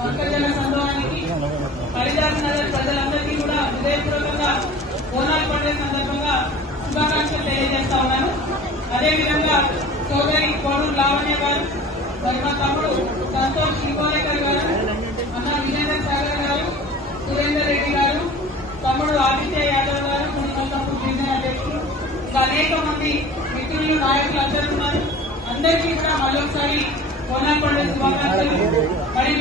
భక్తజన సంఘానికి హరిదాస్ నగర్ ప్రజలందరికీ కూడా హృదయపూర్వకంగా బోనాలు పండుగ సందర్భంగా శుభాకాంక్షలు తెలియజేస్తా ఉన్నాను. అదేవిధంగా సోదరి కోడూరు లావణ్య గారు మరి మా తమ్ముడు సంతోష్ శ్రీకోలేకర్ గారు అన్న విజేందర్ సాగర్ గారు సురేందర్ రెడ్డి గారు తమ్ముడు ఆదిత్య యాదవ్ గారు మున్సిపల్ గిరిజన అధ్యక్షులు ఇంకా అనేక మంది మిత్రులు నాయకులు అందరూ ఉన్నారు. అందరికీ కూడా మళ్ళొకసారి బోనాల శుభాకాంక్షలు. మరి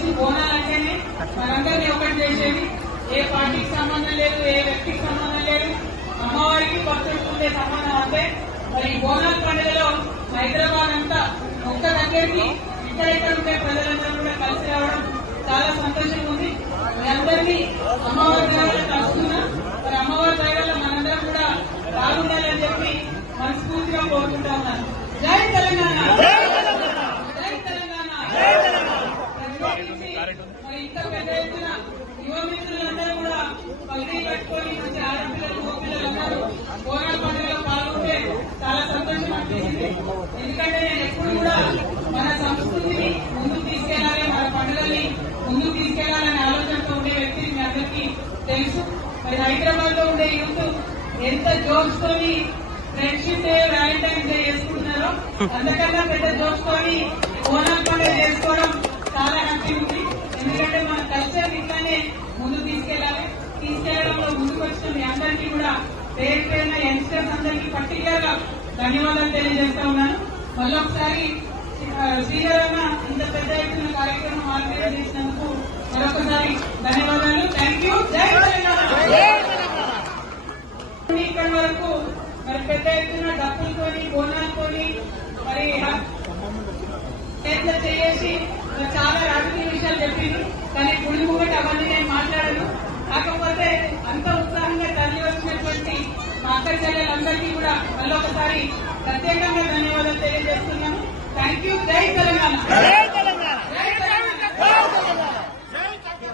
చేసి అందరికీ మనందరినీ ఒకటి చేసేది ఏ పార్టీకి సంబంధం లేదు ఏ వ్యక్తికి సంబంధం లేదు. అమ్మవారికి భక్తుడుకుంటే సంబంధం అంతే. మరి ఈ బోనాల పండుగలో హైదరాబాద్ అంతా ఒక్క దగ్గరికి ఇక్కడెక్కడ ఉండే ప్రజలందరూ కూడా కలిసి రావడం చాలా సంతోషంగా ఉంది. మీ అందరినీ అమ్మవారి దయవల్ల కలుస్తున్నా మరి అమ్మవారి దయవల్ల మనందరం కూడా బాగుండాలని చెప్పి మనస్ఫూర్తిగా కోరుకుంటా ఉన్నాను జై తెలంగాణ జై తెలంగాణ ప్రత్యేకించి మరి ఇంత పెద్ద ఎత్తున యువ మిత్రులందరూ కూడా కట్టుకొని మంచి ఆడపిల్లలు బోనాల పండుగలో పాల్గొంటే చాలా సంతోషం అనిపించింది ఎందుకంటే నేను ఎప్పుడు కూడా మన సంస్కృతిని ముందుకు తీసుకెళ్ళాలి మన పండుగల్ని ముందుకు తీసుకెళ్ళాలనే ఆలోచనతో ఉండే వ్యక్తి మీ అందరికీ తెలుసు. మరి హైదరాబాద్లో ఉండే యూత్ ఎంత జోక్స్ తోని ఫ్రెండ్షిప్ డే వ్యాలంటైన్స్ డే చేసుకుంటున్నారో అంతకన్నా పెద్ద జోక్స్ తోని బోనాల పండుగ చేసుకోవడం చాలా హ్యాపీ ఉంది ఎందుకంటే మన కల్చర్ ఇట్లానే ముందుకు తీసుకెళ్ళాలి తీసుకెళ్ళడంలో మీ అందరికీ కూడా పేరు పేరున యంగ్స్టర్స్ అందరికీ పర్టికులర్గా ధన్యవాదాలు తెలియజేస్తా ఉన్నాను. మళ్ళీ ఒకసారి శ్రీధర్ ఇంత పెద్ద ఎత్తున కార్యక్రమం ఆర్గనైజ్ చేసినందుకు మరొకసారి ధన్యవాదాలు. థ్యాంక్ యూ జై తెలంగాణ ఇక్కడి వరకు మరి పెద్ద ఎత్తున డబ్బులతోని బోనాలతోని మరి ప్రయత్నం చేసి చాలా రాజకీయ విషయాలు చెప్పింది. కానీ గుడి ముంగట అవన్నీ నేను మాట్లాడను. అందరికీ కూడా మళ్ళీ ఒకసారి ప్రత్యేకంగా ధన్యవాదాలు తెలియజేస్తున్నాను. థ్యాంక్ యూ జై తెలంగాణ.